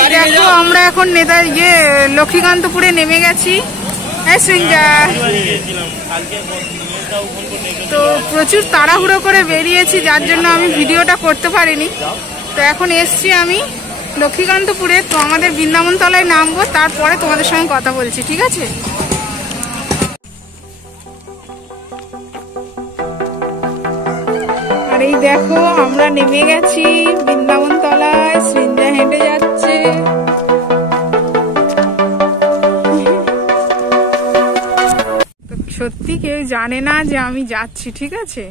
এই দেখো আমরা এখন লক্ষ্মীকান্তপুরে নেমে গেছি। তো প্রচুর তাড়াহুড়ো করে বেরিয়েছি, যার জন্য আমি ভিডিওটা করতে পারিনি। তো এখন এসছি আমি লক্ষ্মীকান্তপুরে। তো আমাদের বৃন্দাবন তলায় নামবো, তারপরে তোমাদের সঙ্গে কথা বলছি, ঠিক আছে? আর এই দেখো আমরা নেমে গেছি বৃন্দাবন তলায়, সৃঞ্জা হেঁটে যাচ্ছে। সত্যি কেউ জানে না যে আমি যাচ্ছি, ঠিক আছে?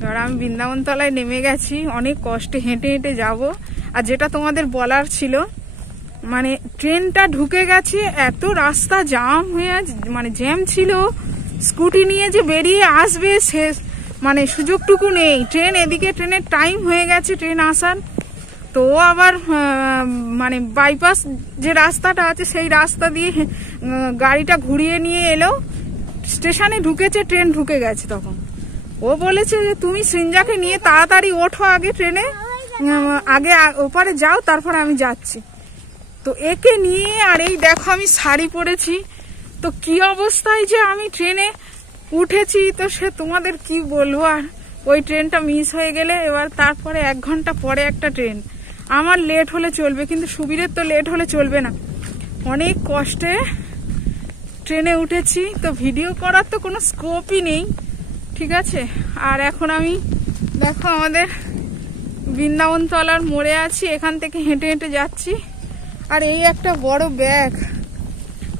এবার আমি বৃন্দাবন তলায় নেমে গেছি, অনেক কষ্টে হেঁটে হেঁটে যাব। আর যেটা তোমাদের বলার ছিল, মানে ট্রেনটা ঢুকে গেছে, এত রাস্তা জাম হয়ে মানে জ্যাম ছিল, স্কুটি নিয়ে যে বেরিয়ে আসবে সে মানে সুযোগটুকু নেই। ট্রেন এদিকে, ট্রেনের টাইম হয়ে গেছে ট্রেন আসার। তো আবার মানে বাইপাস যে রাস্তাটা আছে সেই রাস্তা দিয়ে গাড়িটা ঘুরিয়ে নিয়ে এলো, স্টেশনে ঢুকেছে, ট্রেন ঢুকে গেছে। তখন ও বলেছে যে তুমি সৃঞ্জাকে নিয়ে তাড়াতাড়ি ওঠো আগে ট্রেনে, আগে ওপারে যাও, তারপর আমি যাচ্ছি। তো একে নিয়ে, আর এই দেখো আমি শাড়ি পরেছি, তো কি অবস্থায় যে আমি ট্রেনে উঠেছি, তো সে তোমাদের কি বলবো। আর ওই ট্রেনটা মিস হয়ে গেলে এবার তারপরে 1 ঘন্টা পরে একটা ট্রেন, আমার লেট হলে চলবে, কিন্তু সুবীরের তো লেট হলে চলবে না। অনেক কষ্টে ট্রেনে উঠেছি, তো ভিডিও করার তো কোনো স্কোপই নেই, ঠিক আছে? আর এখন আমি দেখো আমাদের বৃন্দাবন তলার মোড়ে আছি, এখান থেকে হেঁটে হেঁটে যাচ্ছি। আর এই একটা বড় ব্যাগ,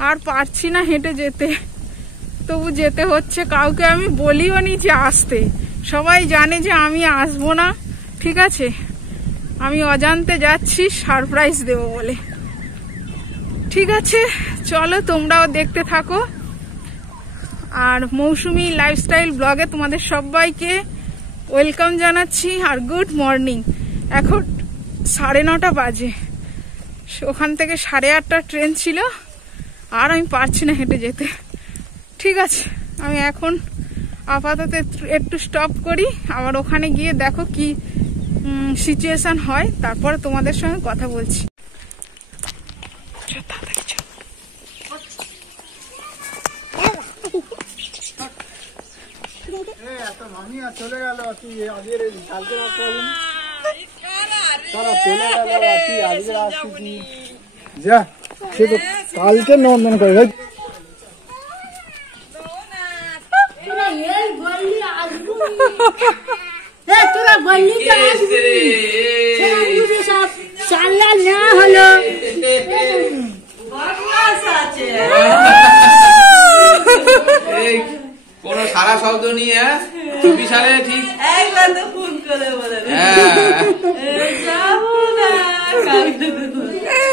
আর পারছি না হেঁটে যেতে, তবু যেতে হচ্ছে। কাউকে আমি বলিও নি যে আসতে, সবাই জানে যে আমি আসবো না, ঠিক আছে? আমি অজান্তে যাচ্ছি সারপ্রাইজ দেব বলে। ঠিক আছে, চলো তোমরাও দেখতে থাকো। আর মৌসুমী লাইফস্টাইল ব্লগে তোমাদের সবাইকে ওয়েলকাম জানাচ্ছি, আর গুড মর্নিং। এখন 9:30 বাজে, ওখান থেকে 8:30 ট্রেন ছিল, আর আমি পারছি না হেঁটে যেতে। ঠিক আছে, আমি এখন আপাতত একটু স্টপ করি, আবার ওখানে গিয়ে দেখো কি সিচুয়েশন হয়, তারপরে তোমাদের সঙ্গে কথা বলছি। চলে গেল কালকে নন্দন করে তোরা বললি সব চাল্লা নেওয়া হলো। কোন সারা শব্দ নিয়ে 24 সালে ঠিক একবার তো ফোন করে বলে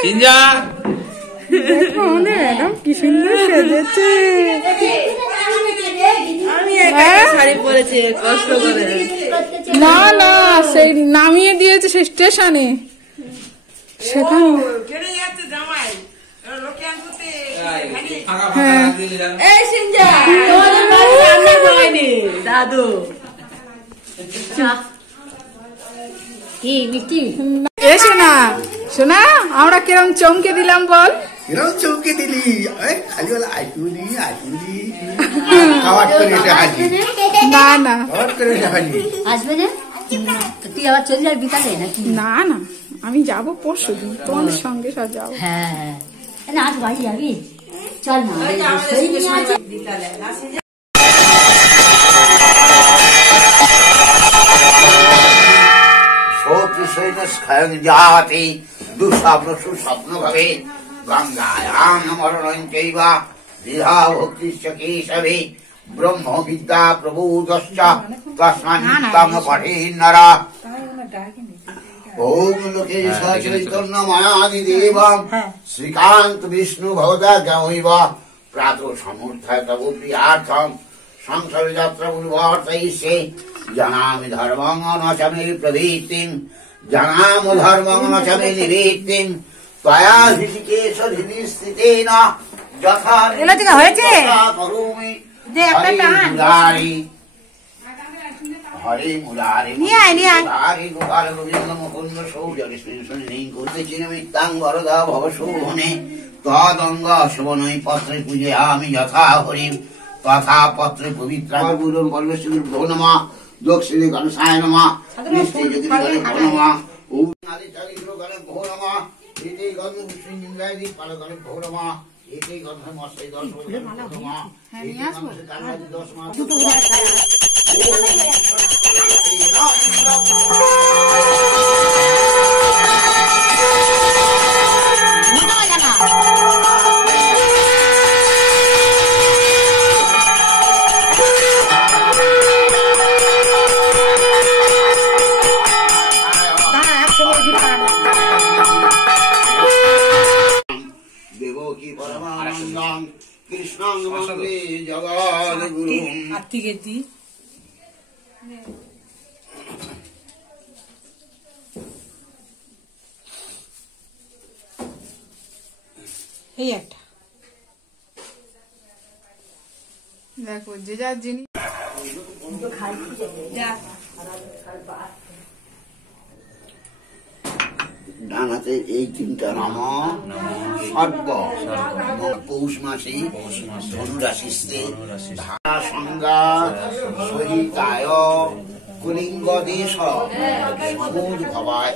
সিঞ্জা ম্যাডাম কি সুন্দর সেজেছে। আমি শাড়ি পরেছি কষ্ট করে। না না, সেই নামিয়ে দিয়েছে সেই স্টেশনে, সেখানে। এই সিঞ্জা দাদু কি মিষ্টি এসে না শোনা, আমরা কিরম চমকে দিলাম বল। কিরম চমকে দিলি, খালি বলে আইটুলি না না আসবে না, তুই আবার চলে যাবি বিকালে নাকি? না না, আমি যাবো পরশু দিন তোমাদের সঙ্গে সব যাবো। হ্যাঁ, আজ বাড়ি যাবি, চল না জাতি দুঃস্বপ্নসু স্বপ্ন ভাবে গঙ্গায়াম মরণঞ্চৈবা দ্বিধা ভক্তিশ্চ কেশবে ব্রহ্ম বিদ্যা প্রবোধশ্চ তস্মান্নিত্যং পঠেন নরঃ। ওম লোকেশ চৈতন্য মায়াদিদেবং শ্রীকান্ত বিষ্ণু ভবদাজ্ঞামৈব প্রাতঃ সমুত্থায় তব প্রিয়ার্থম সংসার যাত্রা উদ্বর্তয়িষ্যে। জানামি ধর্মং ন চ মে প্রবৃত্তিং জানাম ধর্মং ন চ মে নিবৃত্তিং ত্বয়া হৃষিকেশ হৃদি স্থিতেন যথা করোমি হরিপুরারি। হরে মুরারে হরে গোপাল গোবিন্দ মুকুন্দ সৌর্য করতে চিনমিত্তাং বরদা ভব শোভনে তদঙ্গ শোভনৈ পত্রে পূজে আমি যথা হরিম তথা পত্রে পবিত্রা গুরুর বল্লশ্রী ভো নমা দক্ষিণে গণসায় নমা নিশ্চে যদি গণে ভো নমা ওম আদি চারিগ্র গণে ভো নমা এতে গন্ধ বিষ্ণুঞ্জয় পাল গণে ভো নমা এতে গন্ধ মশাই 10 ভো নমা এতে গন্ধ কান্নাদি 10 মাস দেবকী পরমানন্দং কৃষ্ণং বন্দে জগদ্গুরুম আত্মিকেতি এই একটা দেখো যে যার জিনিস ডান হাতে এই তিনটা নাম সর্ব পৌষ মাসে ধনুরাশিস্তে ধারা সংজ্ঞা সহিতায় কুলিঙ্গ দেশ সমুদ ভবায়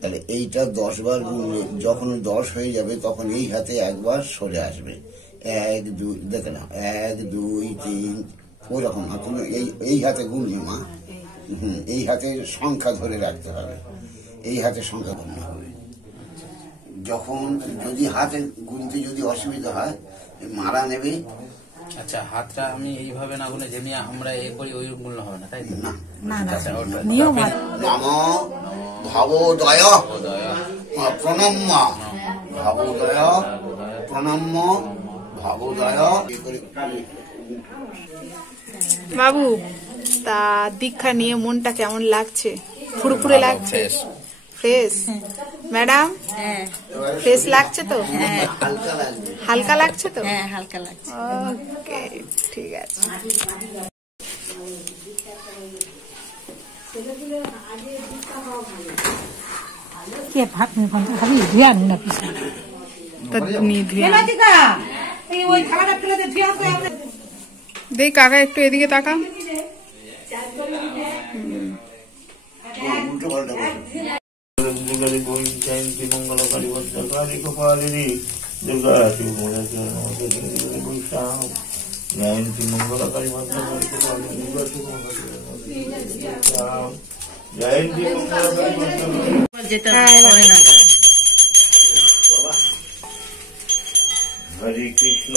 তাহলে এইটা 10 বার গুনলে যখন 10 হয়ে যাবে তখন এই হাতে একবার সরে আসবে 1 2 দেখে না 1 2 3 ওরকম না তুমি এই হাতে গুনবে মা এই হাতে সংখ্যা ধরে রাখতে হবে এই হাতে সংখ্যা গুনতে হবে যখন যদি হাতে গুনতে যদি অসুবিধা হয় মারা নেবে আচ্ছা হাতটা আমি এইভাবে না গুনে যেমনি আমরা এ করি ওই গুলো হবে না তাই না নিয়ম নম ভবোদয় প্রণম্য ভবোদয় প্রণম্য ভবোদয় বাবু তা দীক্ষা নিয়ে মনটা কেমন লাগছে ফুরফুরে লাগছে ফ্রেশ ম্যাডাম ফ্রেশ লাগছে তো হালকা লাগছে তো হ্যাঁ হালকা লাগছে ওকে ঠিক আছে কে ভাত নিয়ে ফোনটা খাবি ধুয়ে আনুন না পিছনে তা নিয়ে ধুয়ে দেখ কাকা একটু এদিকে তাকা উল্টো পাল্টা মঙ্গলকারী ভদ্রকারী গোপালিনী দুর্গা জয়ন্তী মঙ্গলকারী ভদ্রকারী গোপালিনী দুর্গা জয়ন্তী হরে কৃষ্ণ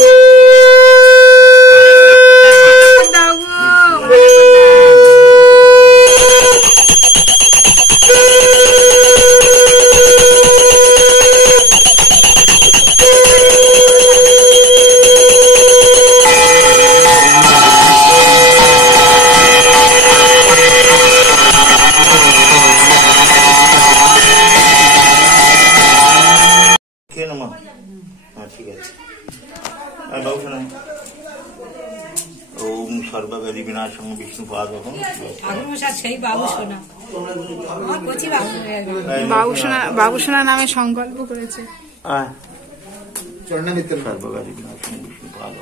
ঠিক আছে ওম সর্বগাদি বিনাশং বিষ্ণুপাদ বাবুসোনা নামে সংকল্প করেছে সর্বগাদি বিনাশং বিষ্ণুপাদ